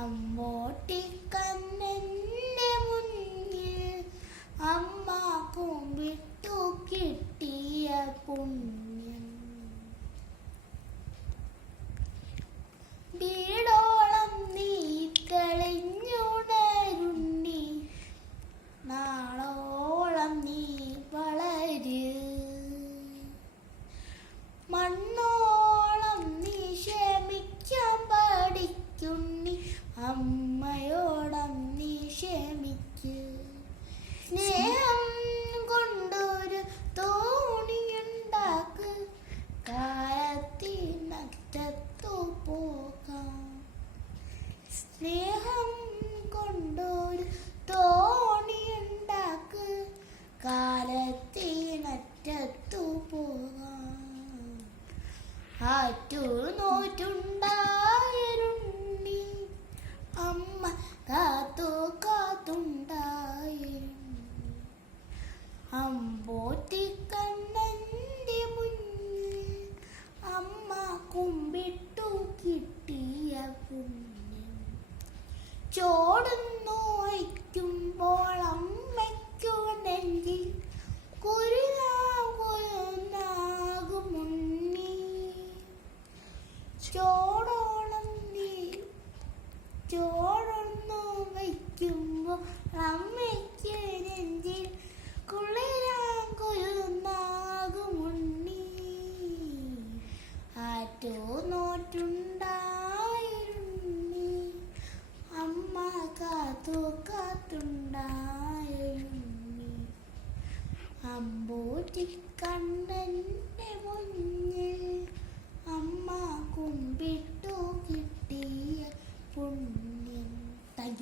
അമ്പോട്ടിക്കണ്ണന്റെ മുന്നിൽ അമ്മ കുമ്പിട്ടു കിട്ടിയ പുണ്യം. വീടോളം നീ കളിഞ്ഞുണരുണ്ണി, നാളോളം നീ വളര്. മണ്ണോളം നീ ക്ഷമിക്കാൻ പഠിക്കുണ്ണി, അമ്മയോളം നീ ക്ഷമിക്ക്. സ്നേഹം കൊണ്ടൊരു തോണിയുണ്ടാക്ക്, കാലത്തിനറ്റത്തു പോകാം. സ്നേഹം കൊണ്ടൊരു തോണിയുണ്ടാക്ക്, കാലത്തിനറ്റത്തു പോകാം. ആറ്റുനോറ്റുണ്ടായിരുണ്ണി, അമ്മ കാത്തു കാത്തുണ്ടായിരുണ്ണി. അമ്പോറ്റിക്കണ്ണന്റെ മുന്നിൽ അമ്മ കുമ്പിട്ടു കിട്ടിയ പുണ്യം. ചോടുന്നു വയ്ക്കുമ്പോൾ അമ്മയ്ക്കു നെഞ്ചിൽ കുരുന്നാകുമുണ്ണി. ചോടൊന്നു വയ്ക്കുമ്പോൾ അമ്മയ്ക്ക് നെഞ്ചിൽ കുളിരാകുരുന്നാകുമുണ്ണി. ആറ്റുനോറ്റുണ്ടായിരുണ്ണി, അമ്മ കാത്തു കാത്തുണ്ടായിരുണ്ണി. അമ്പോറ്റിക്കണ്ണന്റെ മുന്നിൽ അമ്മ കുമ്പിട്ടു കിട്ടിയ പുണ്യം.